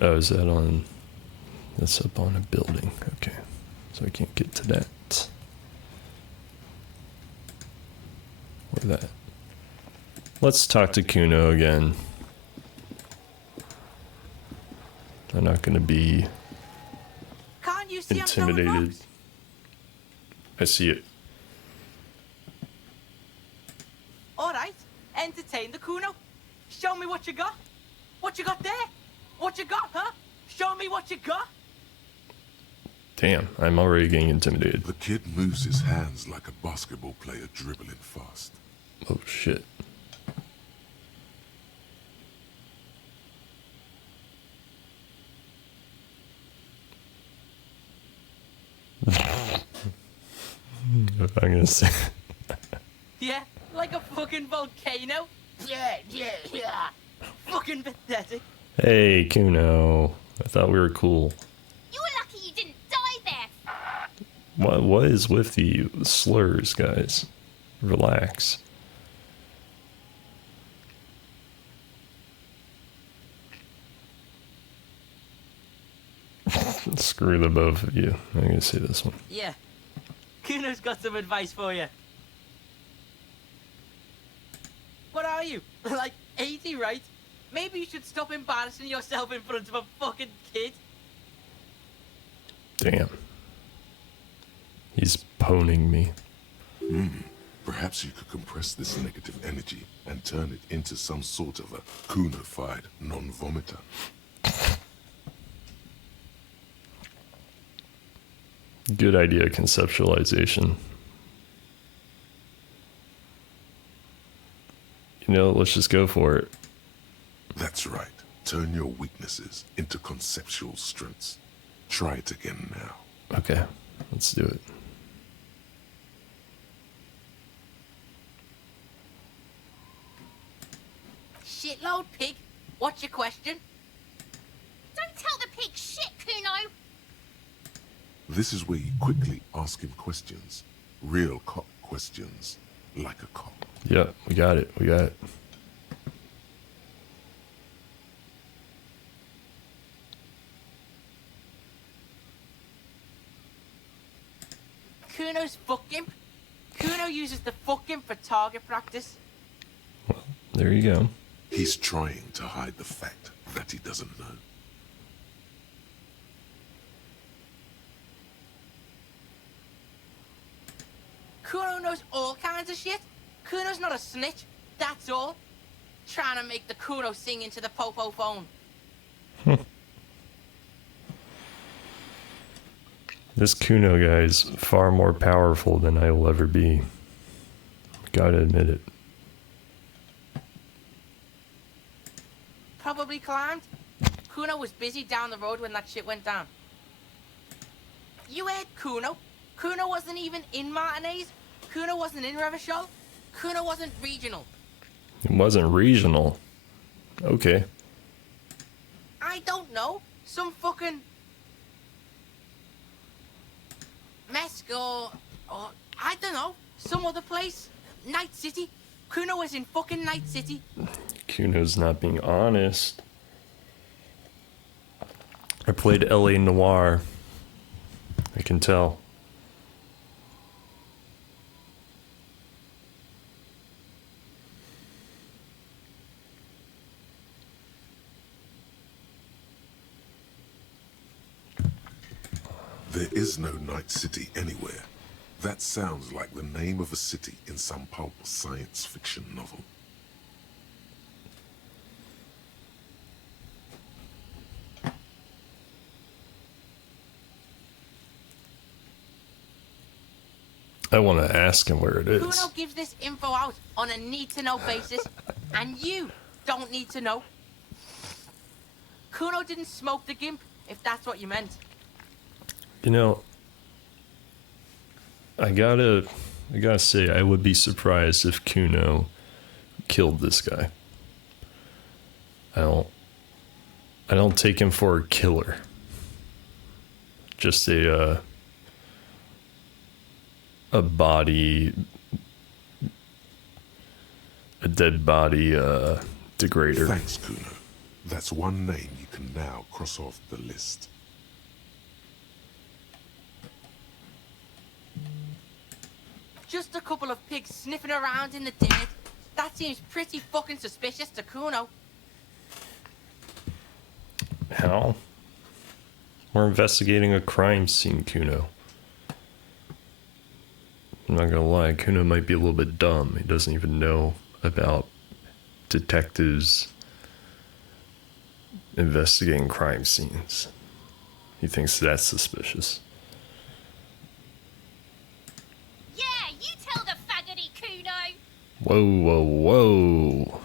Oh, is that on... That's up on a building. Okay. So I can't get to that. Or that. Let's talk to Cuno again. I'm not going to be Can't you see I'm throwing intimidated. rocks? I see it. All right, entertain the Cuno. Show me what you got. What you got there? What you got, huh? Show me what you got. Damn, I'm already getting intimidated. The kid moves his hands like a basketball player dribbling fast. Oh shit. If I'm gonna say... Yeah, like a fucking volcano. Yeah. Fucking pathetic. Hey, Cuno. I thought we were cool. You were lucky you didn't die there. What is with the slurs, guys? Relax. Screw the both of you. I'm gonna say this one. Yeah. Cuno's got some advice for you. What are you? Like 80, right? Maybe you should stop embarrassing yourself in front of a fucking kid. Damn. He's poning me. Perhaps you could compress this negative energy and turn it into some sort of a Cuno-fied non-vomiter. Good idea, conceptualization. You know, let's just go for it. That's right. Turn your weaknesses into conceptual strengths. Try it again now. Okay, let's do it. What's your question? Don't tell the pig shit, Cuno. This is where you quickly ask him questions. Real cop questions. Like a cop. Yep, we got it. We got it. Cuno's fucking. Cuno uses the fucking for target practice. There you go. He's trying to hide the fact that he doesn't know. Cuno knows all kinds of shit. Cuno's not a snitch, that's all. Trying to make the Cuno sing into the popo phone. This Cuno guy is far more powerful than I will ever be. Gotta admit it. Probably climbed. Cuno was busy down the road when that shit went down. You heard Cuno. Cuno wasn't even in Martinez. Cuno wasn't in Revachol. Cuno wasn't regional. It wasn't regional. Okay. I don't know. Some fucking... Mesco, or I don't know, some other place. Night City. Cuno was in fucking Night City. Cuno's not being honest. I played LA Noire. I can tell. There is no Night City anywhere. That sounds like the name of a city in some pulp science fiction novel. I want to ask him where it is. Cuno gives this info out on a need-to-know basis, and you don't need to know. Cuno didn't smoke the gimp, if that's what you meant. You know, I gotta say, I would be surprised if Cuno killed this guy. I don't take him for a killer. Just a body, a dead body degrader. Thanks, Cuno. That's one name you can now cross off the list. Just a couple of pigs sniffing around in the dirt. That seems pretty fucking suspicious to Cuno. How? We're investigating a crime scene, Cuno. I'm not gonna lie, Cuno might be a little bit dumb. He doesn't even know about detectives investigating crime scenes. He thinks that's suspicious. Yeah, you tell the faggoty, Cuno. Whoa, whoa, whoa.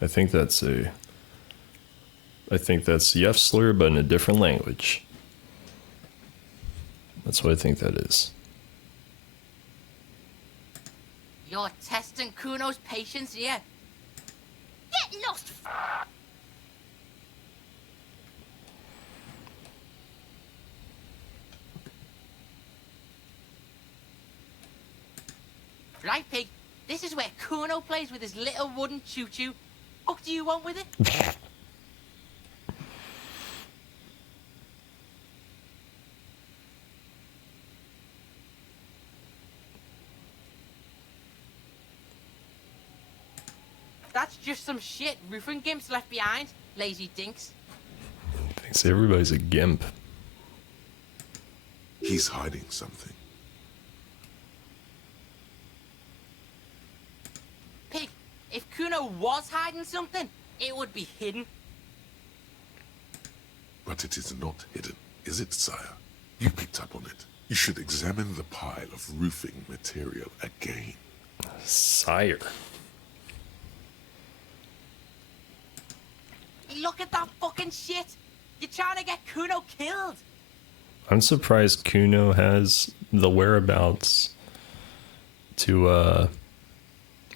I think that's the F slur, but in a different language. That's what I think that is. You're testing Cuno's patience here. Get lost, Right, pig? This is where Cuno plays with his little wooden choo-choo. What do you want with it? That's just some shit roofing gimps left behind, lazy dinks. Thinks everybody's a gimp. He's hiding something. Pig, if Cuno was hiding something, it would be hidden. But it is not hidden, is it, sire? You picked up on it. You should examine the pile of roofing material again. Sire. Look at that fucking shit! You're trying to get Cuno killed! I'm surprised Cuno has the whereabouts to,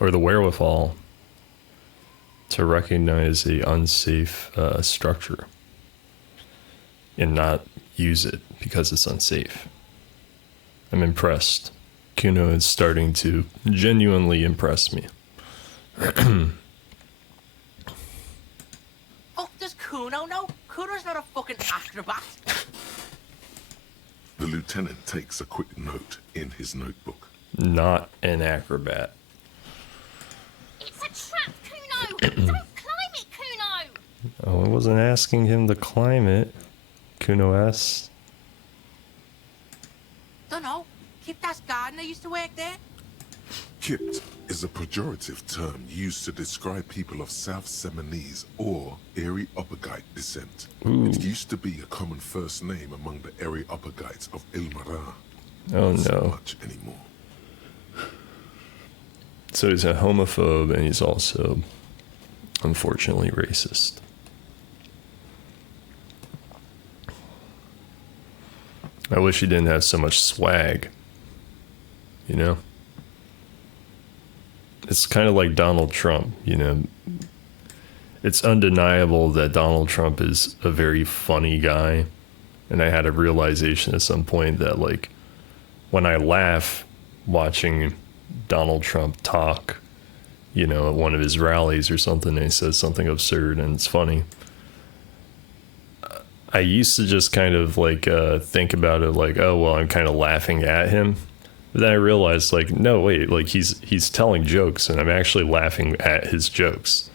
or the wherewithal to recognize a unsafe structure and not use it because it's unsafe. I'm impressed. Cuno is starting to genuinely impress me. Fuck does Cuno know? Cuno's not a fucking acrobat. The lieutenant takes a quick note in his notebook. Not an acrobat. It's a trap, Cuno! Don't climb it, Cuno! Oh, I wasn't asking him to climb it. Cuno asks. Dunno. Kiptas gardener used to work there. Kipt is a pejorative term used to describe people of South Seminese or Areopagite descent. Ooh. It used to be a common first name among the Areopagites of Ilmarar. Oh Not so no. much anymore. So he's a homophobe and he's also, unfortunately, racist. I wish he didn't have so much swag. You know? It's kind of like Donald Trump, you know? It's undeniable that Donald Trump is a very funny guy. And I had a realization at some point that, like, when I laugh watching Donald Trump talk, you know, at one of his rallies or something, and he says something absurd and it's funny. I used to just kind of like think about it like, oh, well, I'm kind of laughing at him. But then I realized, like, no, wait, like he's telling jokes and I'm actually laughing at his jokes.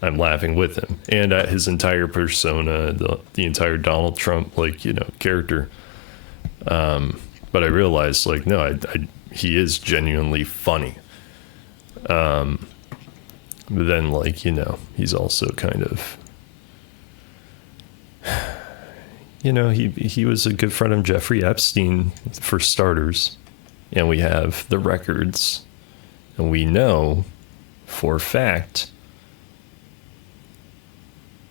I'm laughing with him and at his entire persona, the entire Donald Trump, like, you know, character. But I realized, like, no, he is genuinely funny. But then, like, you know, he's also kind of, you know, he was a good friend of Jeffrey Epstein, for starters. And we have the records. And we know for a fact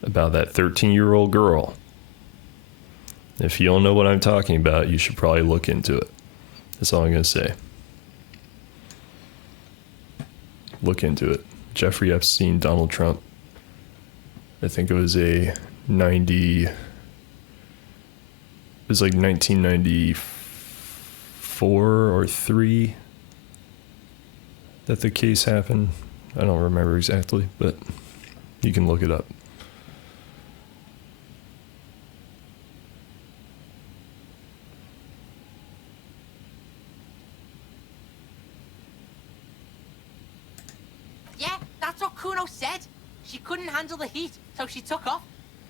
about that 13-year-old girl. If you don't know what I'm talking about, you should probably look into it. That's all I'm going to say. Look into it. Jeffrey Epstein, Donald Trump. I think it was a 90... It was like 1994 or 3 that the case happened. I don't remember exactly, but you can look it up. Yeah, that's what Cuno said. She couldn't handle the heat, so she took off.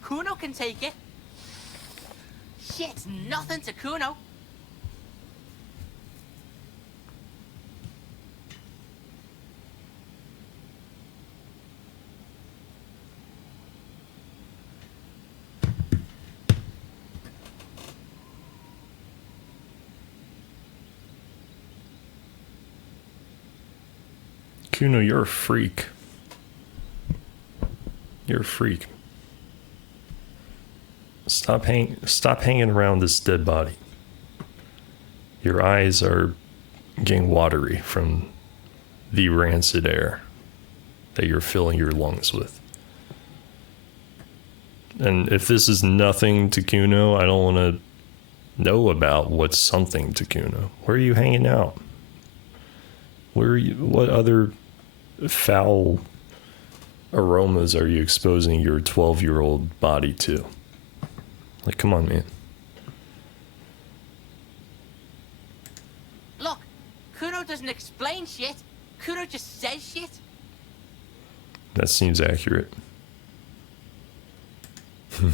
Cuno can take it. Shit's nothing to Cuno. Cuno, you're a freak. You're a freak. Stop hanging around this dead body. Your eyes are getting watery from the rancid air that you're filling your lungs with. And if this is nothing to Cuno, I don't want to know about what's something to Cuno. Where are you hanging out? Where are you? What other foul aromas are you exposing your 12-year-old body to? Like, come on, man. Look, Cuno doesn't explain shit. Cuno just says shit. That seems accurate.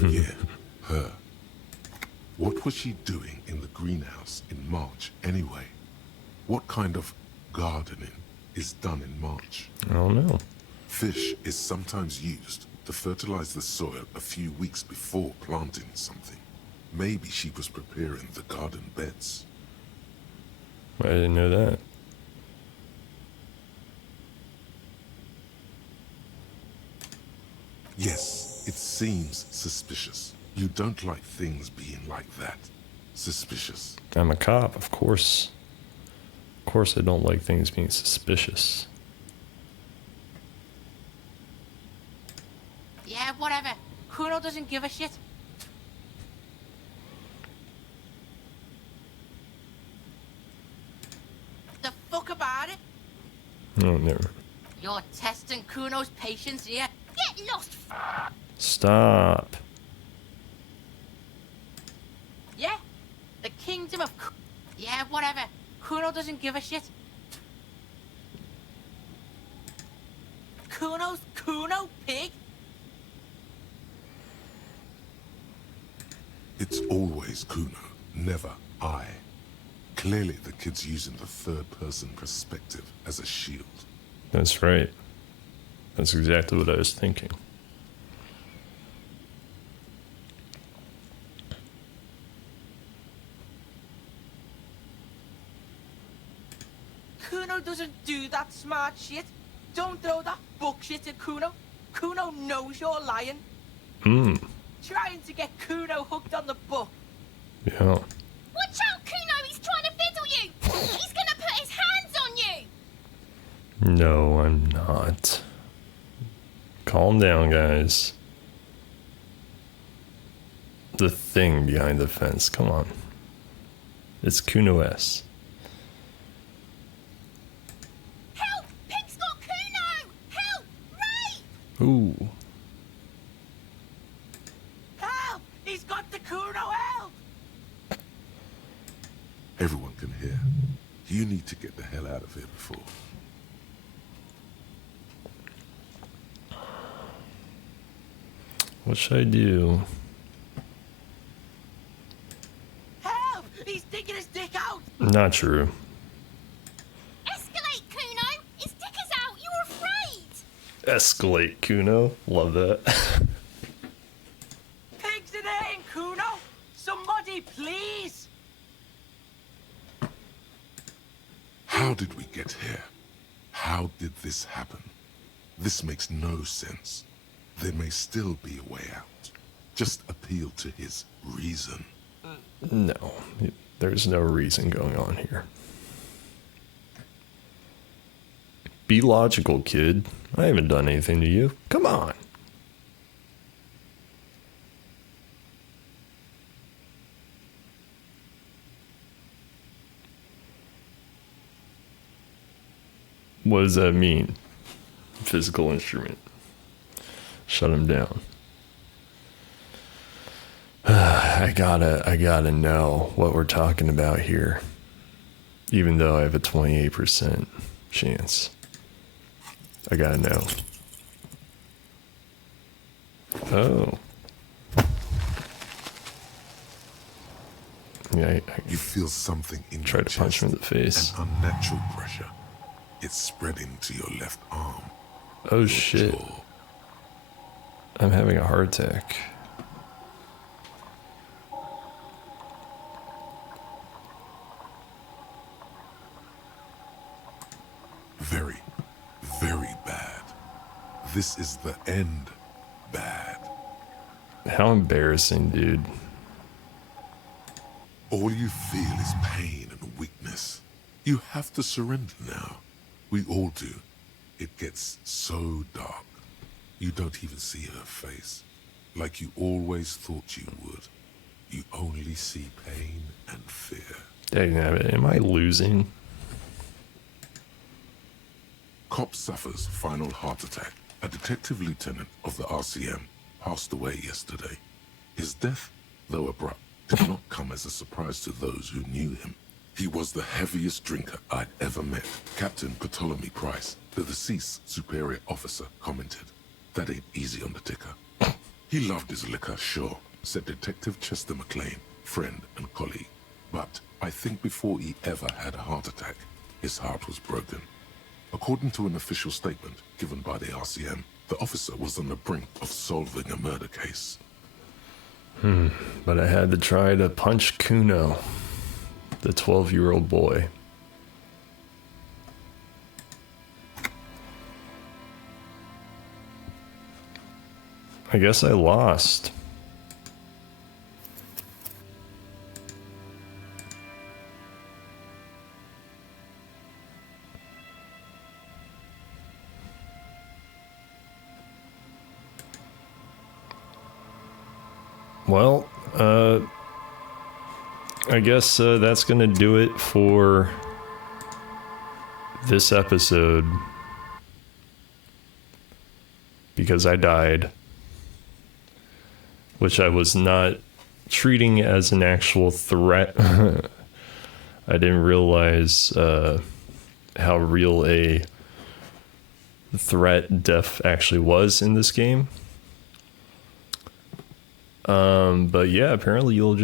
Yeah, her. What was she doing in the greenhouse in March anyway? What kind of gardening is done in March? I don't know. Fish is sometimes used to fertilize the soil a few weeks before planting something. Maybe she was preparing the garden beds. I didn't know that. Yes, it seems suspicious. You don't like things being like that. Suspicious. I'm a cop, of course. Of course I don't like things being suspicious. Cuno doesn't give a shit. The fuck about it? Oh, never. You're testing Cuno's patience here. Get lost. Stop. Yeah? The kingdom of yeah, whatever. Cuno doesn't give a shit. Cuno's Cuno, pig? It's always Cuno, never I. Clearly the kid's using the third-person perspective as a shield. That's right. That's exactly what I was thinking. Cuno doesn't do that smart shit. Don't throw that bullshit at Cuno. Cuno knows you're lying. Hmm. Trying to get Cuno hooked on the book. Yeah. Watch out, Cuno. He's trying to fiddle you. He's gonna put his hands on you. No, I'm not. Calm down, guys. The thing behind the fence, come on. It's Cuno S. Help! Pig's got Cuno. Help! Ray! Ooh. Help! He's got the Cuno, help! Everyone can hear. You need to get the hell out of here before. What should I do? Help! He's digging his dick out! Not true. Escalate, Cuno. His dick is out. You're afraid. Escalate, Cuno. Love that. Pigs in aim, Cuno! Somebody, please! How did we get here? How did this happen? This makes no sense. There may still be a way out. Just appeal to his reason. No, there's no reason going on here. Be logical, kid. I haven't done anything to you. Come on. What does that mean? Physical instrument. Shut him down. I gotta know what we're talking about here. Even though I have a 28% chance. I gotta know. Oh. Yeah, You feel something in Try your to punch chest, him in the face. An unnatural pressure. It's spreading to your left arm. Oh your shit. jaw. I'm having a heart attack. Very, very bad. This is the end bad. How embarrassing, dude. All you feel is pain and weakness. You have to surrender now. We all do. It gets so dark. You don't even see her face. Like you always thought you would. You only see pain and fear. Dang, am I losing? Cop suffers final heart attack. A detective lieutenant of the RCM passed away yesterday. His death, though abrupt, did not come as a surprise to those who knew him. He was the heaviest drinker I'd ever met. Captain Ptolemy Price, the deceased superior officer, commented, "That ain't easy on the ticker." He loved his liquor, sure, said Detective Chester McLean, friend and colleague. But I think before he ever had a heart attack, his heart was broken. According to an official statement given by the RCM, the officer was on the brink of solving a murder case. But I had to try to punch Cuno, the 12-year-old boy. I guess I lost. Well, I guess that's gonna do it for this episode. Because I died. Which I was not treating as an actual threat. I didn't realize how real a threat death actually was in this game. But yeah, apparently you'll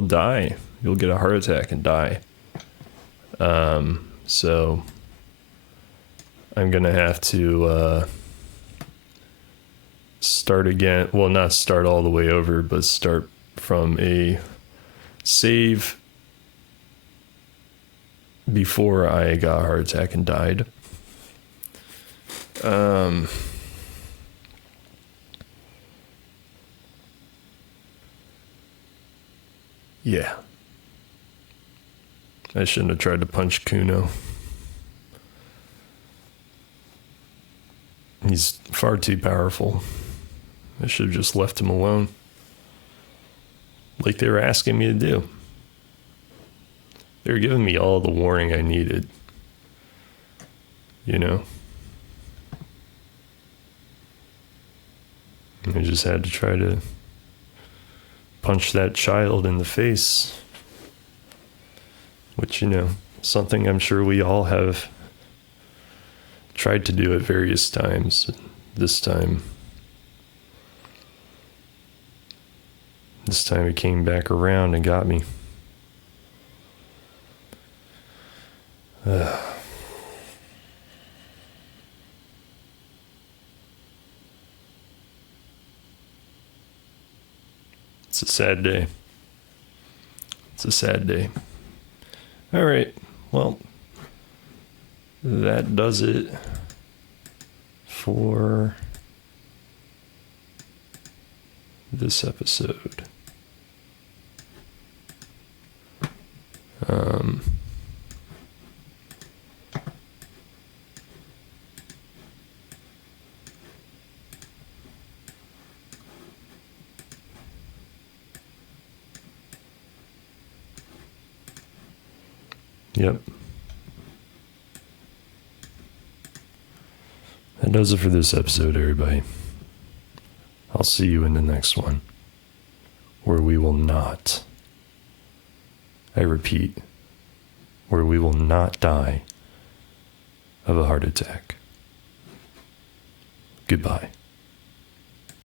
die. You'll get a heart attack and die. So I'm gonna have to start again. Well, not start all the way over, but start from a save before I got a heart attack and died. Yeah. I shouldn't have tried to punch Cuno. He's far too powerful. I should have just left him alone. Like they were asking me to do. They were giving me all the warning I needed. You know? I just had to try to punch that child in the face. Which, you know, something I'm sure we all have tried to do at various times. This time it came back around and got me. It's a sad day. It's a sad day. All right. Well, that does it for this episode. Yep. That does it for this episode, everybody. I'll see you in the next one, where we will not, I repeat, where we will not die of a heart attack. Goodbye.